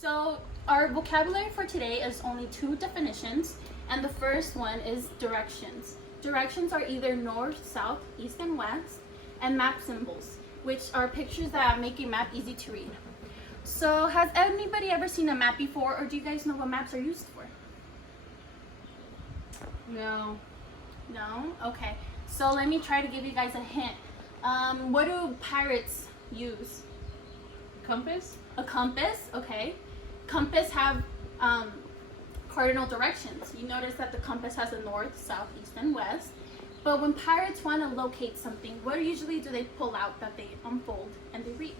So our vocabulary for today is only two definitions, and the first one is directions. Directions are either north, south, east, and west, and map symbols, which are pictures that make a map easy to read. So has anybody ever seen a map before, or do you guys know what maps are used for? No. No? Okay. So let me try to give you guys a hint. What do pirates use? Compass? A compass, okay. Compass have cardinal directions. You notice that the compass has a north, south, east, and west. But when pirates want to locate something, what usually do they pull out that they unfold and they read?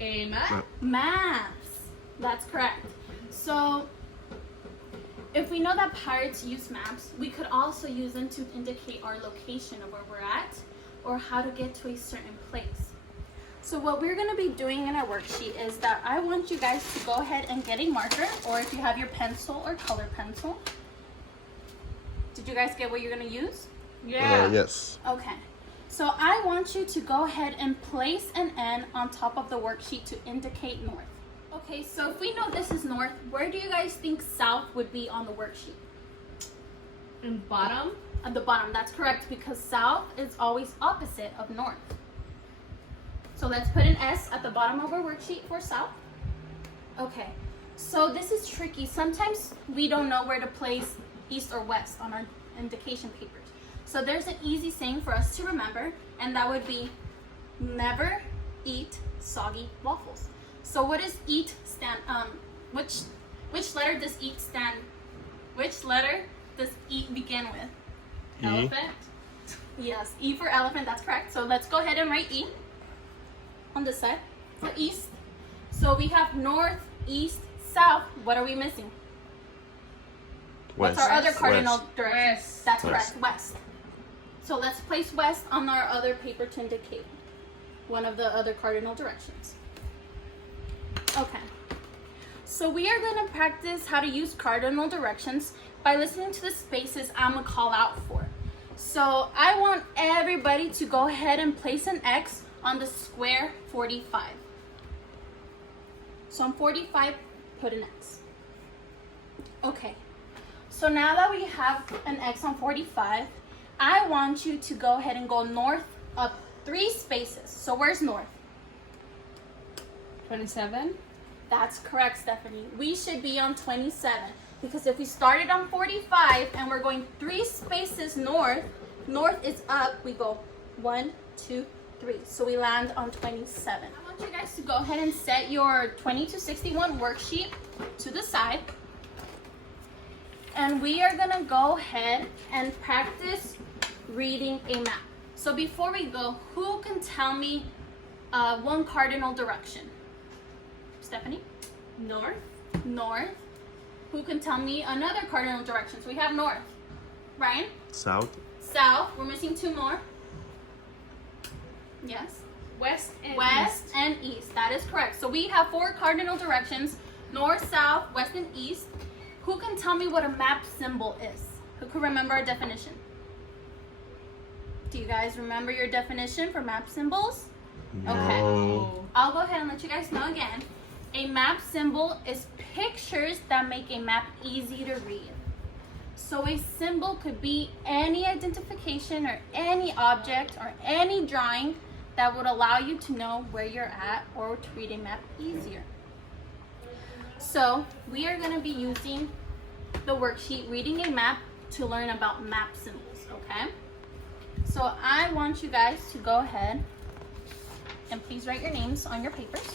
A map? Maps. That's correct. So if we know that pirates use maps, we could also use them to indicate our location of where we're at or how to get to a certain place. So what we're going to be doing in our worksheet is that I want you guys to go ahead and get a marker, or if you have your pencil or color pencil. Did you guys get what you're going to use? Yeah. Yes. Okay. So I want you to go ahead and place an N on top of the worksheet to indicate north. Okay, so if we know this is north, where do you guys think south would be on the worksheet? And bottom? At the bottom, that's correct, because south is always opposite of north. So let's put an S at the bottom of our worksheet for south. Okay, so this is tricky. Sometimes we don't know where to place east or west on our indication papers. So there's an easy saying for us to remember, and that would be never eat soggy waffles. So what does eat stand, which letter does eat stand, which letter does eat begin with? E. Elephant? Yes, E for elephant, that's correct. So let's go ahead and write E on this side for east. So we have north, east, south. What are we missing? West. What's our other cardinal West. direction? West. That's West. correct, west. So let's place west on our other paper to indicate one of the other cardinal directions. Okay. So we are going to practice how to use cardinal directions by listening to the spaces I'm going to call out for. So I want everybody to go ahead and place an X on the square 45. So on 45, put an X. Okay. So now that we have an X on 45, I want you to go ahead and go north up 3 spaces. So where's north? 27? That's correct, Stephanie. We should be on 27 because if we started on 45 and we're going 3 spaces north, north is up, we go 1, 2, 3. So we land on 27. I want you guys to go ahead and set your 20 to 61 worksheet to the side. And we are gonna go ahead and practice reading a map. So before we go, who can tell me one cardinal direction? Stephanie? North? North. Who can tell me another cardinal direction? So we have north. Ryan? South. South. We're missing 2 more. Yes. West and West east. and east. That is correct. So we have 4 cardinal directions: north, south, west, and east. Who can tell me what a map symbol is? Who can remember our definition? Do you guys remember your definition for map symbols? Okay. No. I'll go ahead and let you guys know again. A map symbol is pictures that make a map easy to read. So a symbol could be any identification or any object or any drawing that would allow you to know where you're at or to read a map easier. So we are going to be using the worksheet Reading a Map to learn about map symbols, okay? So I want you guys to go ahead and please write your names on your papers.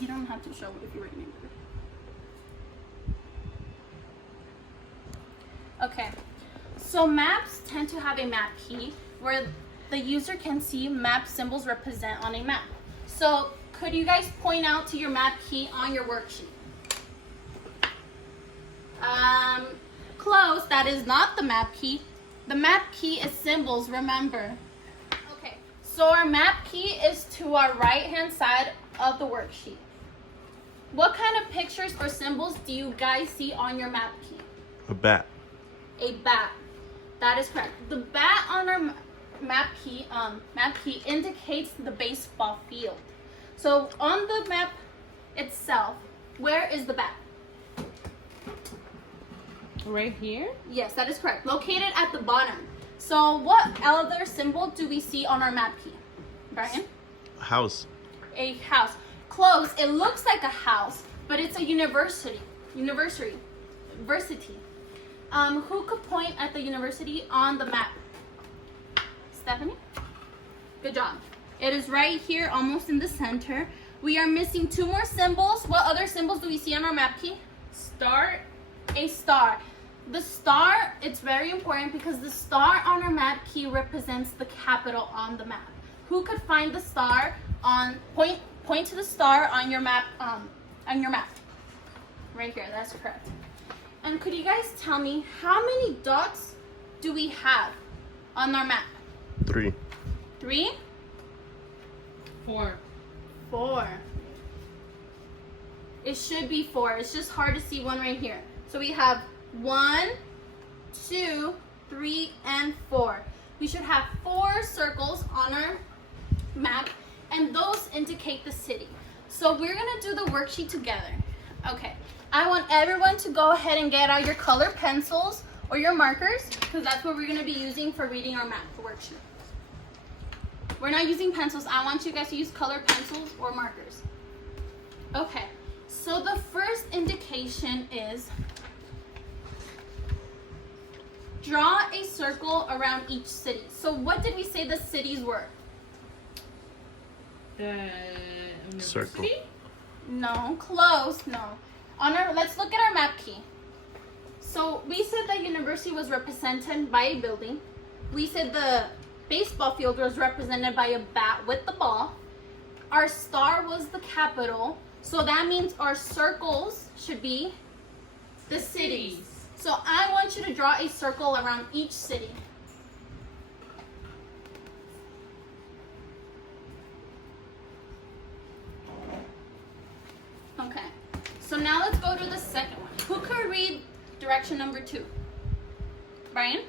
You don't have to show it if you write your name. Okay, so maps tend to have a map key where the user can see map symbols represent on a map. So could you guys point out to your map key on your worksheet? Close, that is not the map key. The map key is symbols, remember. Okay, so our map key is to our right-hand side of the worksheet. What kind of pictures or symbols do you guys see on your map key? A bat. A bat. That is correct. The bat on our map key indicates the baseball field. So on the map itself, where is the bat? Right here? Yes, that is correct. Located at the bottom. So what other symbol do we see on our map key? Brian? House. A house. Close. It looks like a house, but it's a university. University. Who could point at the university on the map? Stephanie? Good job. It is right here, almost in the center. We are missing 2 more symbols. What other symbols do we see on our map key? Star. A star. The star, it's very important because the star on our map key represents the capital on the map. Who could find the star on, point to the star on your map, Right here, that's correct. And could you guys tell me how many dots do we have on our map? 3. 3? 4. 4. It should be 4. It's just hard to see one right here. So we have 1, 2, 3, and 4. We should have 4 circles on our map, and those indicate the city. So we're gonna do the worksheet together. Okay, I want everyone to go ahead and get out your color pencils or your markers, because that's what we're gonna be using for reading our map worksheet. We're not using pencils. I want you guys to use color pencils or markers. Okay, so the first indication is draw a circle around each city. So what did we say the cities were? The Circle. university? No, close, no. Let's look at our map key. So we said that university was represented by a building. We said the baseball field was represented by a bat with the ball. Our star was the capital. So that means our circles should be the cities. So I want you to draw a circle around each city. Okay, so now let's go to the second one. Who could read direction number 2? Brian?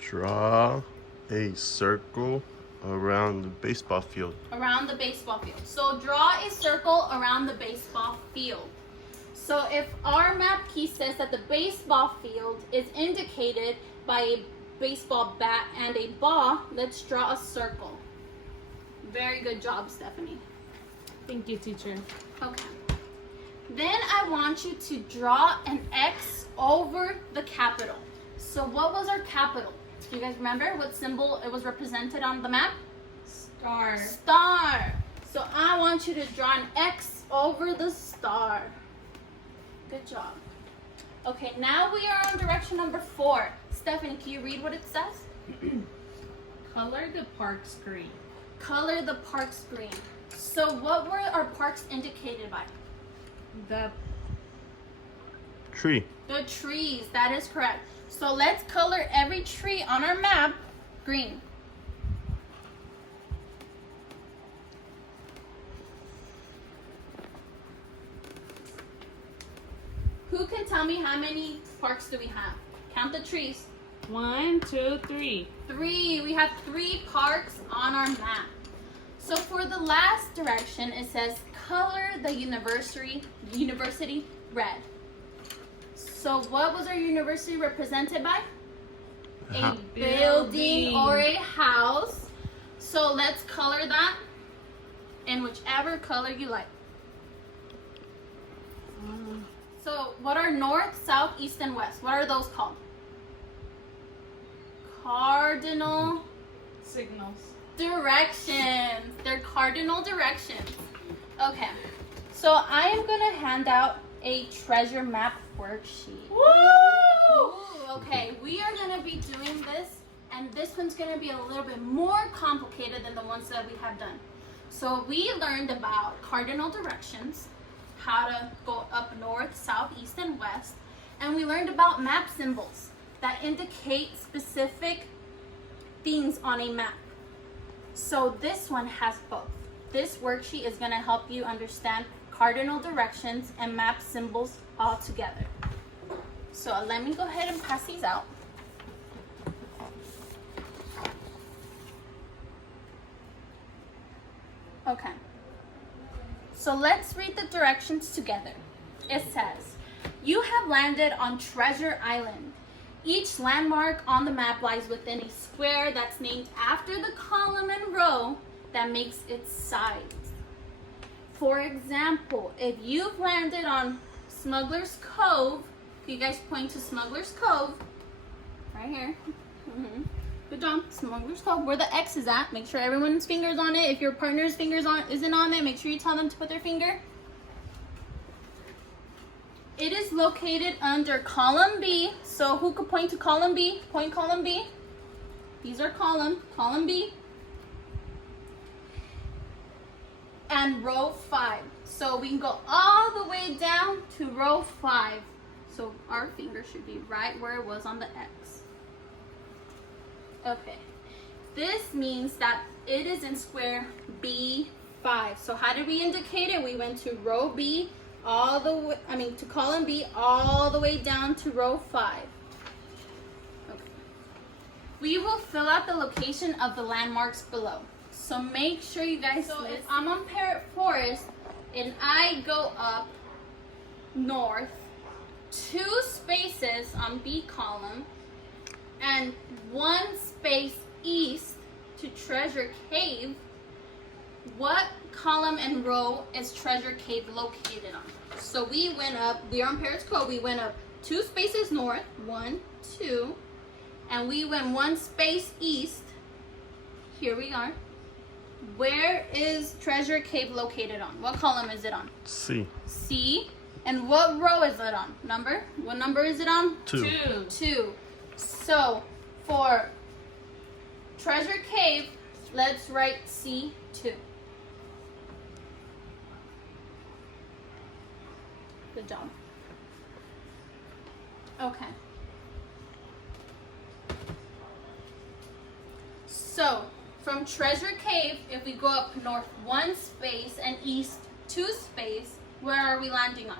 Draw a circle around the baseball field. Around the baseball field. So draw a circle around the baseball field. So if our map key says that the baseball field is indicated by a baseball bat and a ball, let's draw a circle. Very good job, Stephanie. Thank you, teacher. Okay. Then I want you to draw an X over the capital. So what was our capital? Do you guys remember what symbol it was represented on the map? Star. Star. So I want you to draw an X over the star. Good job. Okay, now we are on direction number 4. Stephanie, can you read what it says? Color the park's green. Color the park's green. So what were our parks indicated by? The Tree. The trees, that is correct. So let's color every tree on our map green. Who can tell me how many parks do we have? Count the trees. 1, 2, 3. 3. We have 3 parks on our map. So for the last direction, it says color the university red. So what was our university represented by? A building or a house. So let's color that in whichever color you like. So what are north, south, east, and west? What are those called? Cardinal Signals. directions. They're cardinal directions. Okay. So I am going to hand out a treasure map worksheet. Woo! Ooh, okay, we are going to be doing this, and this one's going to be a little bit more complicated than the ones that we have done. So we learned about cardinal directions, how to go up north, south, east, and west, and we learned about map symbols that indicate specific things on a map. So this one has both. This worksheet is going to help you understand cardinal directions and map symbols all together. So let me go ahead and pass these out. Okay. So let's read the directions together. It says, you have landed on Treasure Island. Each landmark on the map lies within a square that's named after the column and row that makes its sides. For example, if you've landed on Smuggler's Cove, can you guys point to Smuggler's Cove? Right here. Good job. Smuggler's Cove. Where the X is at. Make sure everyone's finger's on it. If your partner's fingers isn't on it, make sure you tell them to put their finger. It is located under column B. So who could point to column B? Point column B. These are column B. And row 5. So we can go all the way down to row 5. So our finger should be right where it was on the X. Okay. This means that it is in square B5. So how did we indicate it? We went to row B all the way, to column B all the way down to row 5. Okay. We will fill out the location of the landmarks below. So make sure you guys, so if I'm on Parrot Forest and I go up north 2 spaces on B column and 1 space east to Treasure Cave, what column and row is Treasure Cave located on? So we went up, we're on Parrot's Cove, we went up 2 spaces north, 1, 2, and we went 1 space east. Here we are. Where is Treasure Cave located on? What column is it on? C. C. And what row is it on? Number? What number is it on? 2. 2. So for Treasure Cave, let's write C2. Good job. Okay. So from Treasure Cave, if we go up north 1 space and east 2 space, where are we landing on?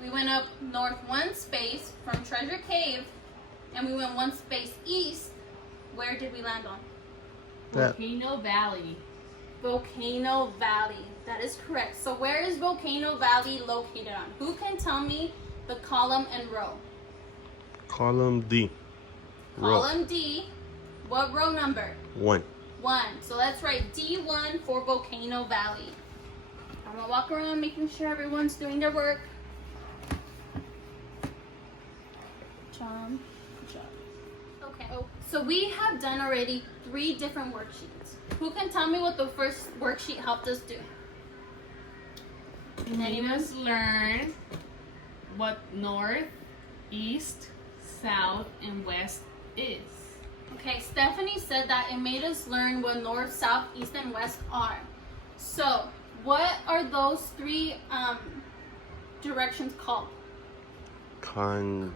We went up north 1 space from Treasure Cave, and we went 1 space east. Where did we land on? Volcano Valley. Volcano Valley. That is correct. So where is Volcano Valley located on? Who can tell me the column and row? Column D. Column D. What row number? 1. 1. So let's write D1 for Volcano Valley. I'm going to walk around making sure everyone's doing their work. Good job. Okay. So we have done already 3 different worksheets. Who can tell me what the first worksheet helped us do? It made us learn what north, east, south, and west is. Okay, Stephanie said that it made us learn what north, south, east, and west are. So, what are those 3 directions called? Cardinal.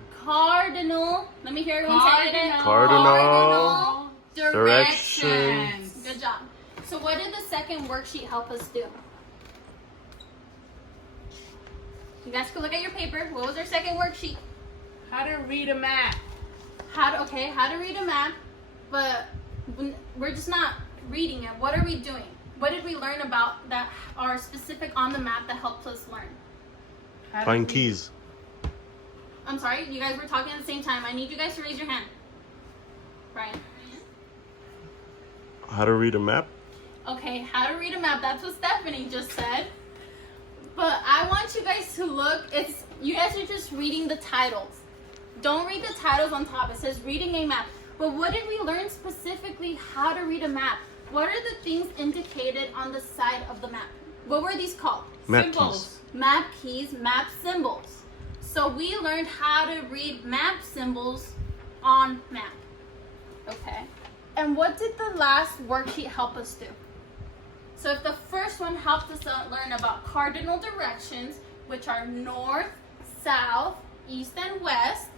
Let me hear everyone say it. Cardinal Directions. Good job. So, what did the second worksheet help us do? You guys can look at your paper. What was our second worksheet? How to read a map. How to read a map, but we're just not reading it. What are we doing? What did we learn about that are specific on the map that helped us learn? Find keys. I'm sorry, you guys were talking at the same time. I need you guys to raise your hand. Brian. How to read a map? Okay, how to read a map. That's what Stephanie just said. But I want you guys to look. You guys are just reading the titles. Don't read the titles on top. It says reading a map. But what did we learn specifically how to read a map? What are the things indicated on the side of the map? What were these called? Map Symbols. keys. Map keys, map symbols. So we learned how to read map symbols on map. Okay. And what did the last worksheet help us do? So if the first one helped us learn about cardinal directions, which are north, south, east, and west,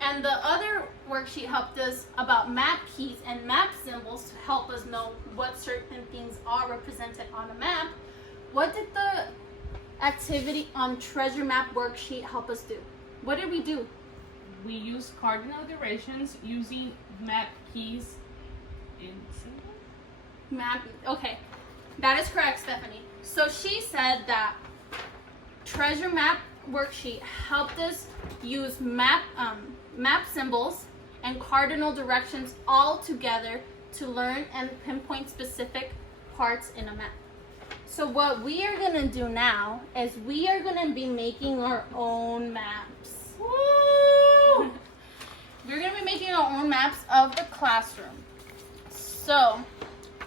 and the other worksheet helped us about map keys and map symbols to help us know what certain things are represented on a map, what did the activity on treasure map worksheet help us do? What did we do? We use cardinal directions using map keys in symbols. Okay. That is correct, Stephanie. So she said that treasure map worksheet helped us use map symbols and cardinal directions all together to learn and pinpoint specific parts in a map. So what we are gonna do now is we are gonna be making our own maps. Woo! We're gonna be making our own maps of the classroom. So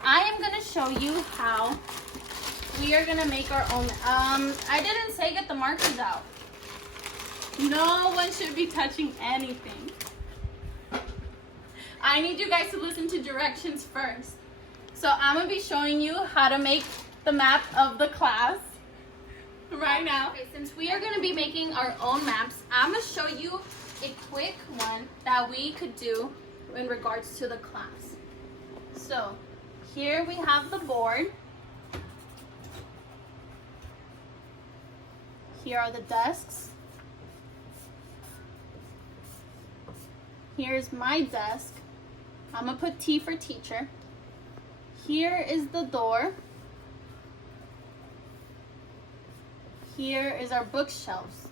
I am gonna show you how we are gonna make our own. I didn't say get the markers out. No one should be touching anything. I need you guys to listen to directions first. So I'm gonna be showing you how to make the map of the class right now. Okay, since we are gonna be making our own maps, I'm gonna show you a quick one that we could do in regards to the class. So here we have the board. Here are the desks. Here's my desk. I'm gonna put T for teacher. Here is the door. Here is our bookshelves.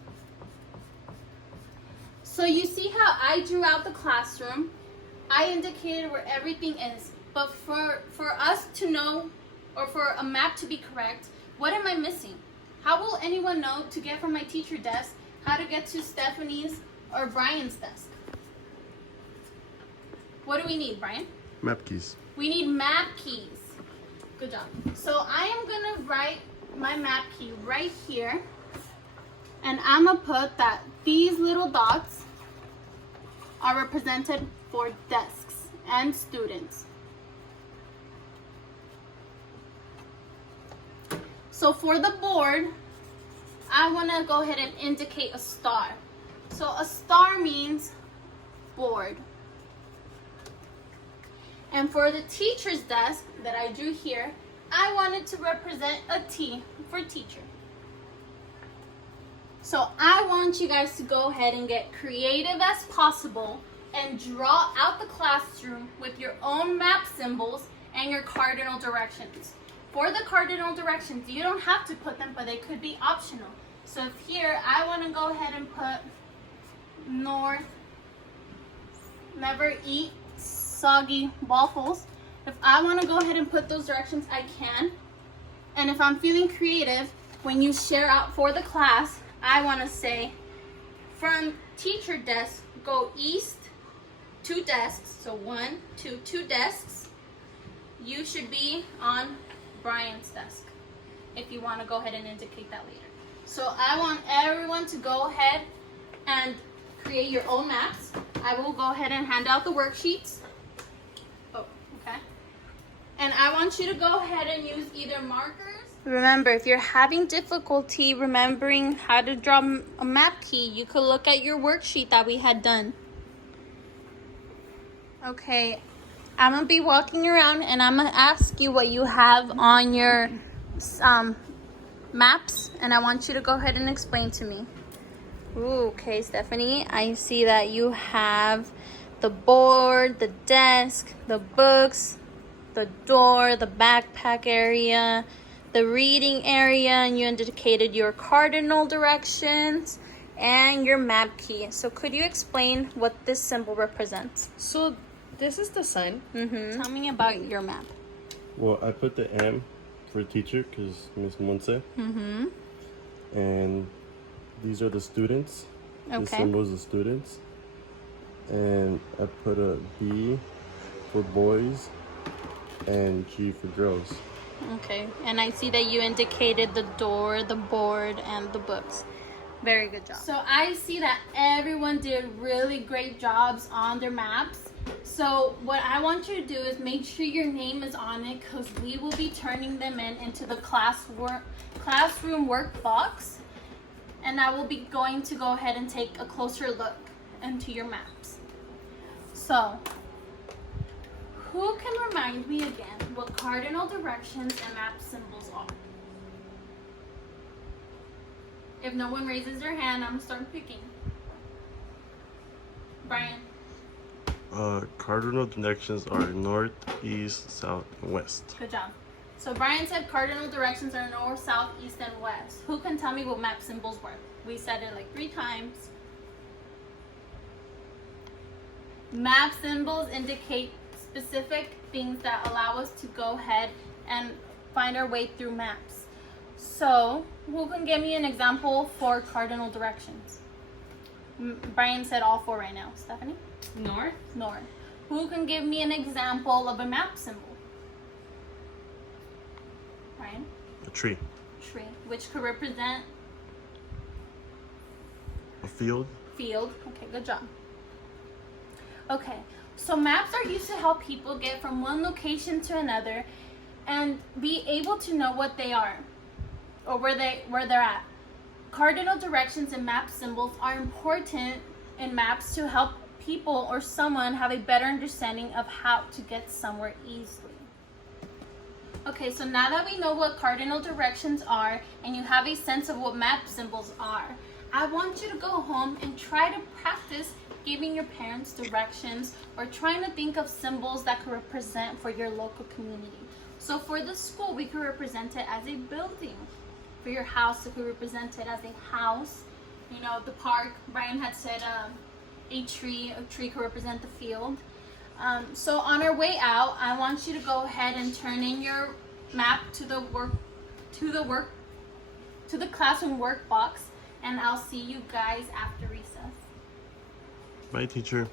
So you see how I drew out the classroom? I indicated where everything is. But for us to know, or for a map to be correct, what am I missing? How will anyone know to get from my teacher desk how to get to Stephanie's or Brian's desk? What do we need, Brian? Map keys. We need map keys. Good job. So I am gonna write my map key right here. And I'm gonna put that these little dots are represented for desks and students. So for the board, I wanna go ahead and indicate a star. So a star means board. And for the teacher's desk that I drew here, I wanted to represent a T for teacher. So I want you guys to go ahead and get creative as possible and draw out the classroom with your own map symbols and your cardinal directions. For the cardinal directions, you don't have to put them, but they could be optional. So if here, I want to go ahead and put north, never eat soggy waffles. If I want to go ahead and put those directions, I can. And if I'm feeling creative, when you share out for the class, I want to say from teacher desk, go east, 2 desks. So 1, 2, 2 desks. You should be on Brian's desk if you want to go ahead and indicate that later. So I want everyone to go ahead and create your own maps. I will go ahead and hand out the worksheets. Oh, okay. And I want you to go ahead and use either markers. Remember, if you're having difficulty remembering how to draw a map key, you could look at your worksheet that we had done. Okay, I'm going to be walking around and I'm going to ask you what you have on your maps, and I want you to go ahead and explain to me. Ooh, okay, Stephanie, I see that you have the board, the desk, the books, the door, the backpack area, the reading area, and you indicated your cardinal directions and your map key. So could you explain what this symbol represents? So this is the sun. Mm-hmm. Tell me about your map. Well, I put the M for teacher because Miss Monse. Mm-hmm. And these are the students. The Okay. symbols of students. And I put a B for boys and G for girls. Okay, and I see that you indicated the door, the board, and the books. Very good job. So I see that everyone did really great jobs on their maps. So what I want you to do is make sure your name is on it, because we will be turning them into the classroom work box. And I will be going to go ahead and take a closer look into your maps. So, who can remind me again what cardinal directions and map symbols are? If no one raises their hand, I'm gonna start picking. Brian. Cardinal directions are north, east, south, and west. Good job. So Brian said cardinal directions are north, south, east, and west. Who can tell me what map symbols were? We said it like 3 times. Map symbols indicate specific things that allow us to go ahead and find our way through maps. So, who can give me an example for cardinal directions? Brian said all 4 right now. Stephanie? North. North. Who can give me an example of a map symbol? Brian? A tree. Tree. Which could represent A field. field. Okay, good job. Okay, so maps are used to help people get from one location to another and be able to know what they are or where they're at. Cardinal directions and map symbols are important in maps to help people or someone have a better understanding of how to get somewhere easily. Okay, so now that we know what cardinal directions are and you have a sense of what map symbols are, I want you to go home and try to practice giving your parents directions or trying to think of symbols that could represent for your local community. So for the school, we could represent it as a building. For your house, it could represent it as a house. You know, the park, Brian had said a tree could represent the field. So on our way out, I want you to go ahead and turn in your map to the classroom work box, and I'll see you guys after recess. Bye, teacher.